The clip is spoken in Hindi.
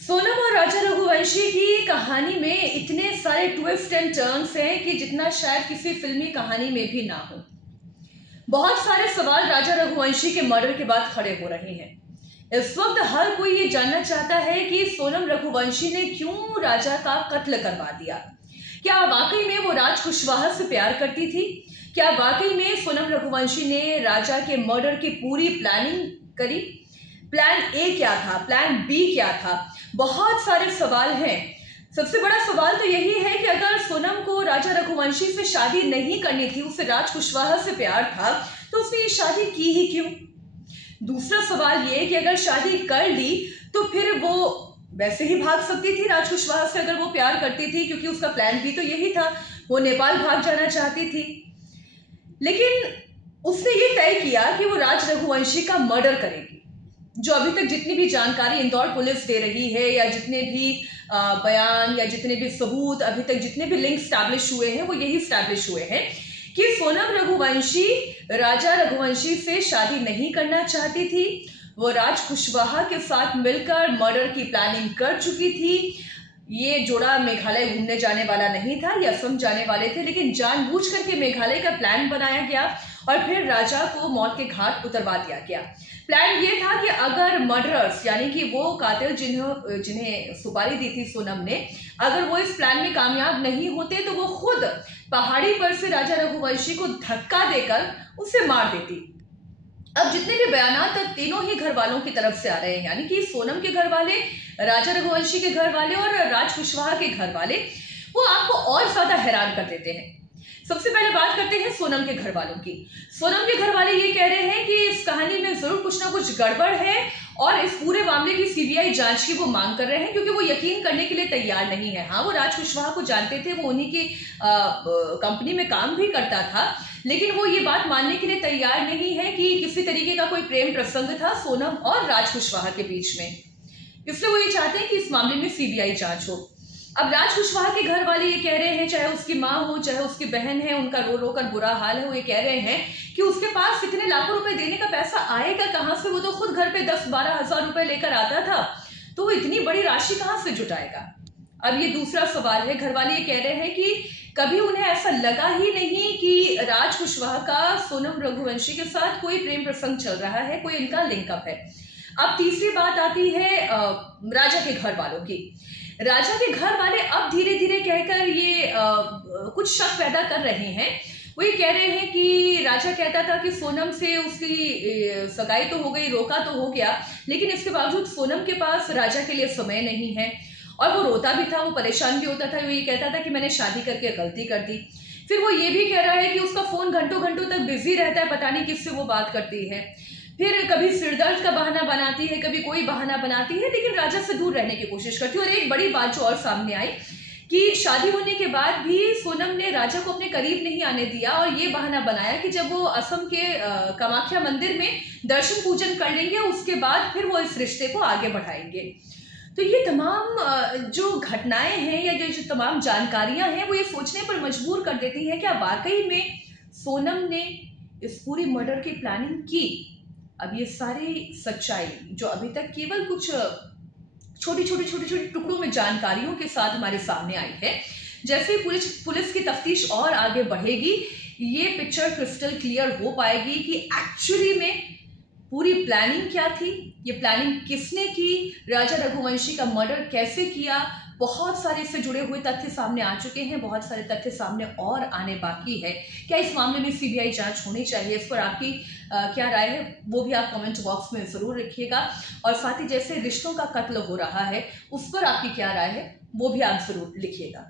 सोनम और राजा रघुवंशी की कहानी में इतने सारे ट्विस्ट एंड टर्न्स हैं कि जितना शायद किसी फिल्मी कहानी में भी ना हो। बहुत सारे सवाल राजा रघुवंशी के मर्डर के बाद खड़े हो रहे हैं। इस वक्त हर कोई ये जानना चाहता है कि सोनम रघुवंशी ने क्यों राजा का कत्ल करवा दिया। क्या वाकई में वो राज कुशवाहा से प्यार करती थी? क्या वाकई में सोनम रघुवंशी ने राजा के मर्डर की पूरी प्लानिंग करी? प्लान ए क्या था, प्लान बी क्या था? बहुत सारे सवाल हैं। सबसे बड़ा सवाल तो यही है कि अगर सोनम को राजा रघुवंशी से शादी नहीं करनी थी, उसे राज कुशवाहा से प्यार था, तो उसने ये शादी की ही क्यों? दूसरा सवाल ये कि अगर शादी कर ली तो फिर वो वैसे ही भाग सकती थी राज कुशवाहा से, अगर वो प्यार करती थी, क्योंकि उसका प्लान भी तो यही था, वो नेपाल भाग जाना चाहती थी। लेकिन उसने ये तय किया कि वो राज रघुवंशी का मर्डर करेगी। जो अभी तक जितनी भी जानकारी इंदौर पुलिस दे रही है, या जितने भी बयान या जितने भी सबूत, अभी तक जितने भी लिंक स्टैब्लिश हुए हैं, वो यही स्टैब्लिश हुए हैं कि सोनम रघुवंशी राजा रघुवंशी से शादी नहीं करना चाहती थी। वो राज कुशवाहा के साथ मिलकर मर्डर की प्लानिंग कर चुकी थी। ये जोड़ा मेघालय घूमने जाने वाला नहीं था, ये असम जाने वाले थे, लेकिन जानबूझ करके मेघालय का प्लान बनाया गया और फिर राजा को मौत के घाट उतरवा दिया गया। प्लान ये था कि अगर मर्डरर्स, यानी कि वो कातिल जिन्हें जिन्हें सुपारी दी थी सोनम ने, अगर वो इस प्लान में कामयाब नहीं होते तो वो खुद पहाड़ी पर से राजा रघुवंशी को धक्का देकर उसे मार देती। अब जितने भी बयानात अब तीनों ही घर वालों की तरफ से आ रहे हैं, यानी कि सोनम के घर वाले, राजा रघुवंशी के घर वाले और राज कुशवाहा के घर वाले, वो आपको और ज्यादा हैरान कर देते हैं। सबसे पहले बात करते हैं सोनम के घर वालों की। सोनम के घर वाले ये कह रहे हैं कि इस कहानी में जरूर कुछ ना कुछ गड़बड़ है और इस पूरे मामले की सीबीआई जांच की वो मांग कर रहे हैं, क्योंकि वो यकीन करने के लिए तैयार नहीं है। हाँ, वो राज कुशवाहा को जानते थे, वो उन्हीं की कंपनी में काम भी करता था, लेकिन वो ये बात मानने के लिए तैयार नहीं है कि किसी तरीके का कोई प्रेम प्रसंग था सोनम और राज कुशवाहा के बीच में। इसलिए वो ये चाहते हैं कि इस मामले में सीबीआई जांच हो। अब राज कुशवाहा के घर वाले ये कह रहे हैं, चाहे उसकी माँ हो चाहे उसकी बहन है, उनका रो रो कर बुरा हाल है, वो ये कह रहे हैं कि उसके पास इतने लाखों रुपए देने का पैसा आएगा कहाँ से? वो तो खुद घर पे 10-12 हजार रुपए लेकर आता था, तो वो इतनी बड़ी राशि कहाँ से जुटाएगा? अब ये दूसरा सवाल है। घर वाले ये कह रहे हैं कि कभी उन्हें ऐसा लगा ही नहीं कि राज कुशवाहा का सोनम रघुवंशी के साथ कोई प्रेम प्रसंग चल रहा है, कोई इनका लिंकअप है। अब तीसरी बात आती है राजा के घर वालों की। राजा के घर वाले अब धीरे धीरे कहकर ये कुछ शक पैदा कर रहे हैं। वो ये कह रहे हैं कि राजा कहता था कि सोनम से उसकी सगाई तो हो गई, रोका तो हो गया, लेकिन इसके बावजूद सोनम के पास राजा के लिए समय नहीं है। और वो रोता भी था, वो परेशान भी होता था, वो ये कहता था कि मैंने शादी करके गलती कर दी। फिर वो ये भी कह रहा है कि उसका फोन घंटों घंटों तक बिजी रहता है, पता नहीं किससे वो बात करती है। फिर कभी सिरदर्द का बहाना बनाती है, कभी कोई बहाना बनाती है, लेकिन राजा से दूर रहने की कोशिश करती है। और एक बड़ी बात जो और सामने आई कि शादी होने के बाद भी सोनम ने राजा को अपने करीब नहीं आने दिया और ये बहाना बनाया कि जब वो असम के कामाख्या मंदिर में दर्शन पूजन कर लेंगे, उसके बाद फिर वो इस रिश्ते को आगे बढ़ाएंगे। तो ये तमाम जो घटनाएं हैं या जो तमाम जानकारियां हैं, वो ये सोचने पर मजबूर कर देती हैं, क्या वाकई में सोनम ने इस पूरी मर्डर की प्लानिंग की? अब ये सारी सच्चाई जो अभी तक केवल कुछ छोटी छोटी छोटी छोटी टुकड़ों में जानकारियों के साथ हमारे सामने आई है, जैसे ही पुलिस पुलिस की तफ्तीश और आगे बढ़ेगी, ये पिक्चर क्रिस्टल क्लियर हो पाएगी कि एक्चुअली में पूरी प्लानिंग क्या थी, ये प्लानिंग किसने की, राजा रघुवंशी का मर्डर कैसे किया। बहुत सारे इससे जुड़े हुए तथ्य सामने आ चुके हैं, बहुत सारे तथ्य सामने और आने बाकी है। क्या इस मामले में सीबीआई जांच होनी चाहिए? इस पर आपकी क्या राय है, वो भी आप कमेंट बॉक्स में ज़रूर रखिएगा। और साथ ही जैसे रिश्तों का कत्ल हो रहा है, उस पर आपकी क्या राय है, वो भी आप ज़रूर लिखिएगा।